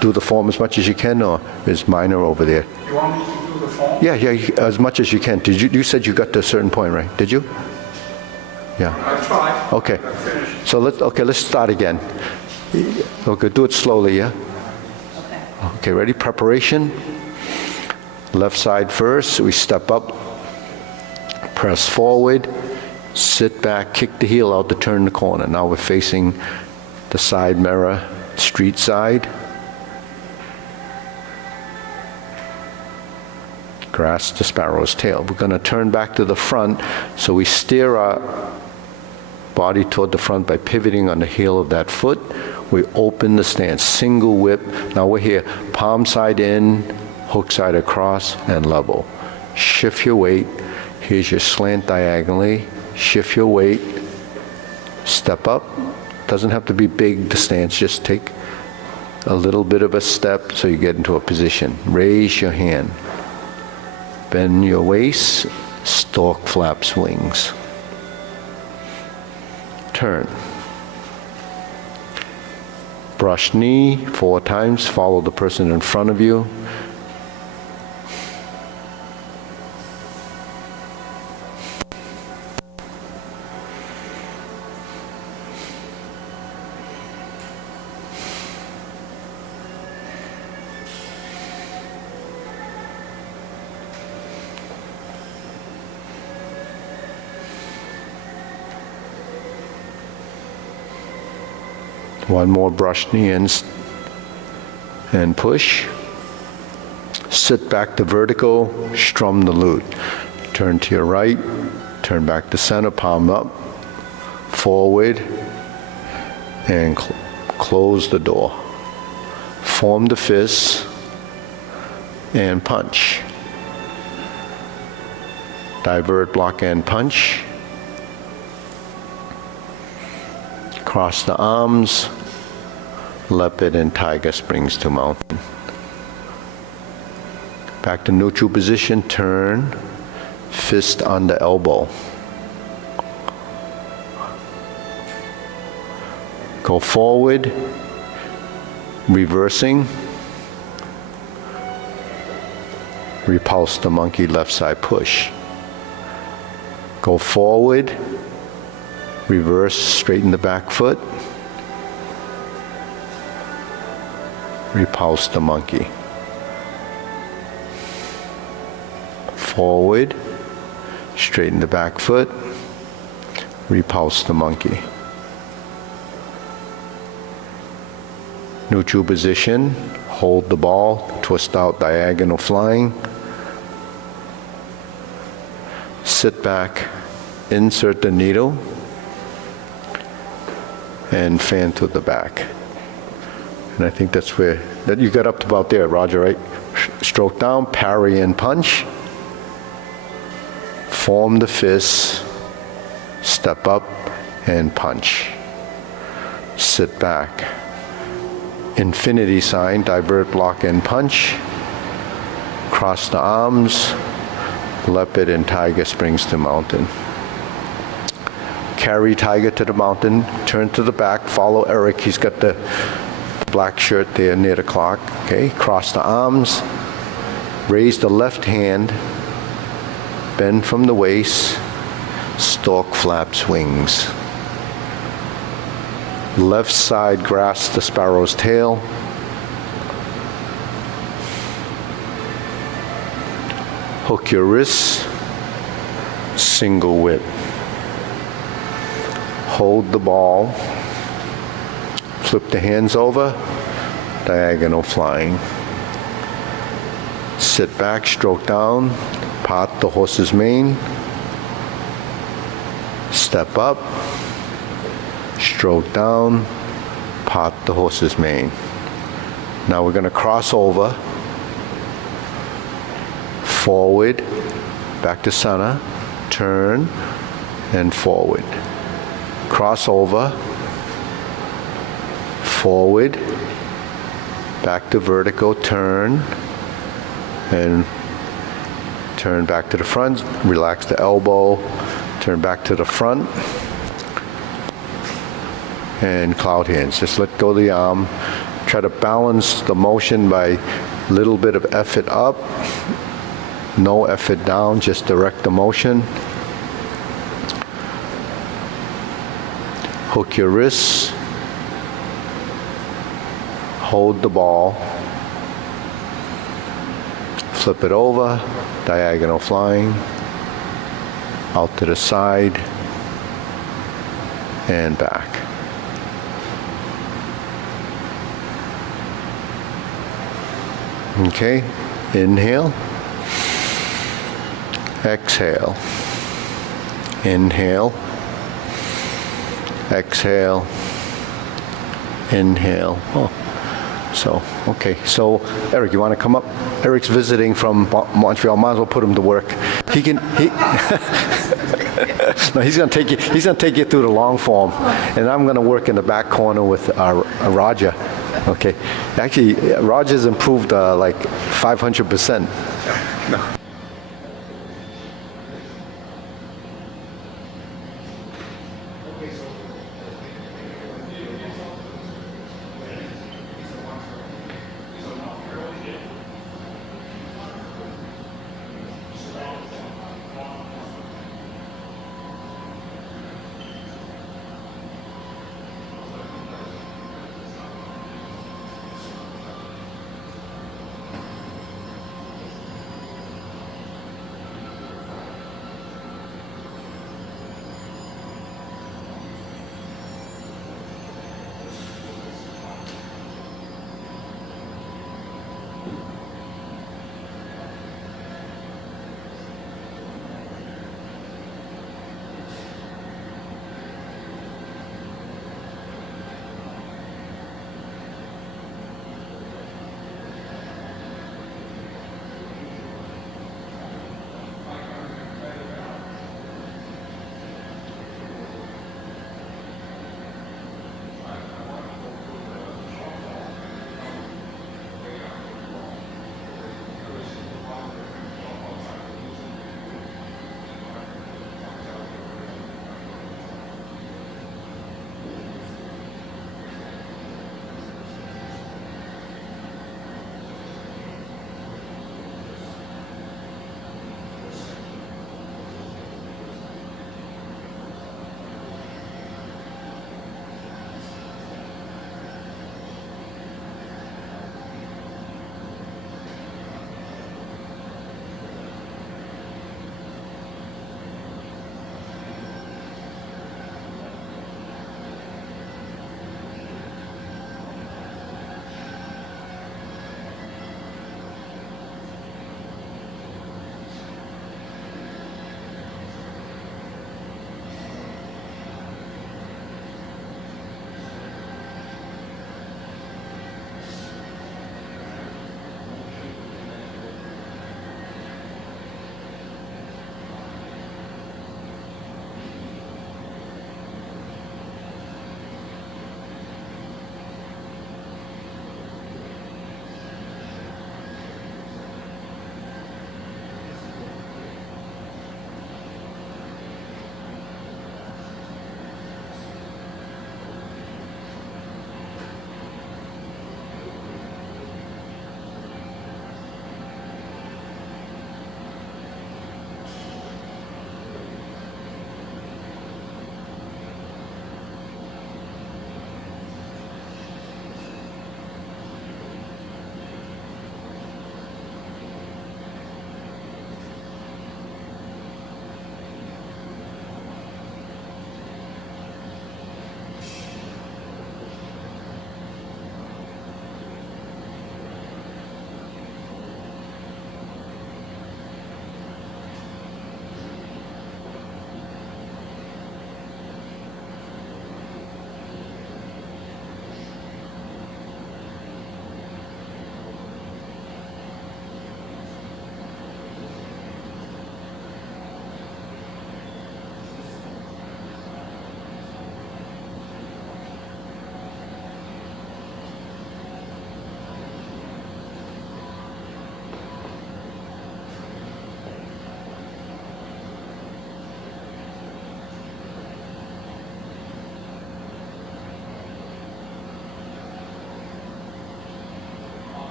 do the form as much as you can, or is Minor over there? You want me to do the form? Yeah, as much as you can. You said you got to a certain point, right? Did you? Yeah. I tried. Okay. I finished. So let's start again. Okay, do it slowly, yeah? Okay, ready? Preparation. Left side first. We step up, press forward, sit back, kick the heel out to turn the corner. Now we're facing the side mirror, street side. Grasp the sparrow's tail. We're going to turn back to the front, so we steer our body toward the front by pivoting on the heel of that foot. We open the stance, single whip. Now we're here, palm side in, hook side across, and level. Shift your weight. Here's your slant diagonally. Shift your weight. Step up. Doesn't have to be big, the stance. Just take a little bit of a step so you get into a position. Raise your hand. Bend your waist. Stork flap swings. Turn. Brush knee 4 times. Follow the person in front of you. One more brush knee in and push. Sit back to vertical, strum the lute. Turn to your right, turn back to center, palm up, forward, and close the door. Form the fists and punch. Divert, block, and punch. Cross the arms, leopard and tiger springs to mountain. Back to neutral position, turn, fist under elbow. Go forward, reversing, repulse the monkey, left side push. Go forward, reverse, straighten the back foot. Repulse the monkey. Forward, straighten the back foot. Repulse the monkey. Neutral position, hold the ball, twist out, diagonal flying. Sit back, insert the needle, and fan to the back. And I think that's where, that you got up to about there, Roger, right? Stroke down, parry and punch. Form the fists, step up and punch. Sit back. Infinity sign, divert, block, and punch. Cross the arms, leopard and tiger springs to mountain. Carry tiger to the mountain, turn to the back, follow Eric, he's got the black shirt there near the clock. Okay, cross the arms, raise the left hand, bend from the waist, stork flap swings. Left side grasp the sparrow's tail. Hook your wrists, single whip. Hold the ball, flip the hands over, diagonal flying. Sit back, stroke down, part the horse's mane, step up, stroke down, part the horse's mane. Now we're going to cross over, forward, back to center, turn, and forward. Cross over, forward, back to vertical, turn, and turn back to the front. Relax the elbow, turn back to the front, and cloud hands. Just let go of the arm. Try to balance the motion by a little bit of effort up, no effort down, just direct the motion. Hook your wrists, hold the ball, flip it over, diagonal flying, out to the side, and back. Okay, inhale, exhale, inhale, exhale, inhale. Oh, so, okay. So, Eric, you want to come up? Eric's visiting from Montreal. Might as well put him to work. He can. No, he's going to take you. He's going to take you through the long form, and I'm going to work in the back corner with Raja. Okay. Actually, Raja's improved like 500%. No.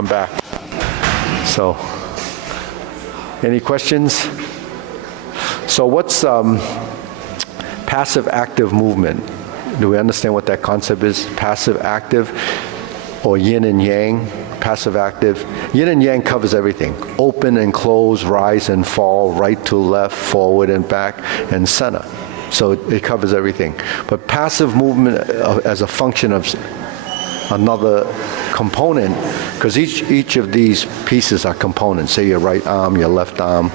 I'm back. So, any questions? So what's passive active movement? Do we understand what that concept is? Passive active, or yin and yang, passive active. Yin and yang covers everything. Open and close, rise and fall, right to left, forward and back, and center. So it covers everything. But passive movement as a function of another component, because each of these pieces are components. Say your right arm, your left arm,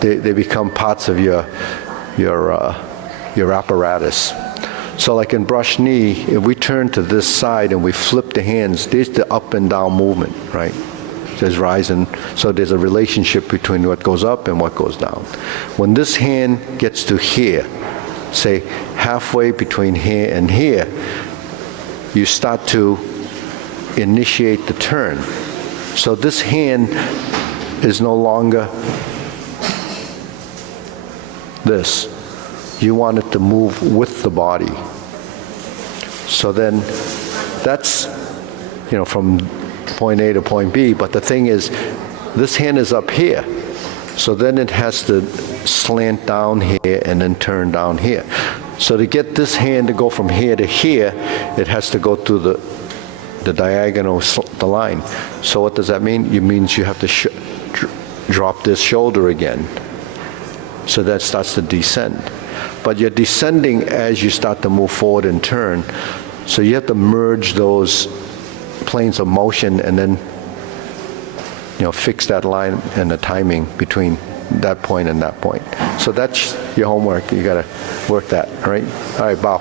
they become parts of your apparatus. So like in brush knee, if we turn to this side and we flip the hands, there's the up and down movement, right? There's rise and, so there's a relationship between what goes up and what goes down. When this hand gets to here, say halfway between here and here, you start to initiate the turn. So this hand is no longer this. You want it to move with the body. So then that's, from point A to point B, but the thing is, this hand is up here. So then it has to slant down here and then turn down here. So to get this hand to go from here to here, it has to go through the diagonal, the line. So what does that mean? It means you have to drop this shoulder again. So that starts to descend. But you're descending as you start to move forward and turn. So you have to merge those planes of motion and then, fix that line and the timing between that point and that point. So that's your homework. You got to work that, all right? All right, bow.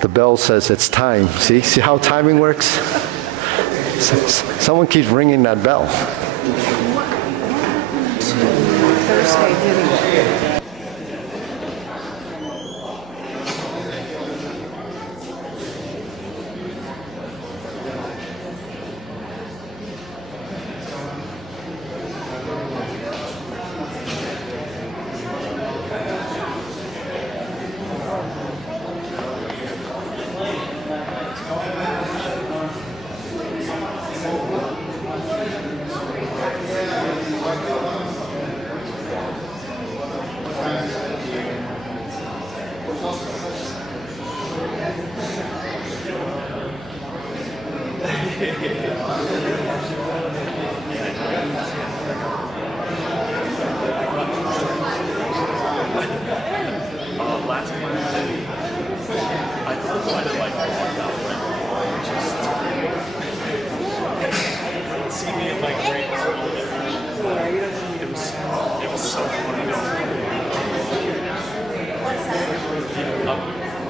The bell says it's time. See how timing works? Someone keeps ringing that bell. Thursday hitting.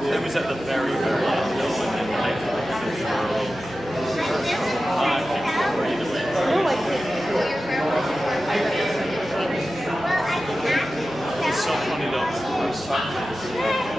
It was at the very, very end, though, and then I can't remember either way. It's so funny, though.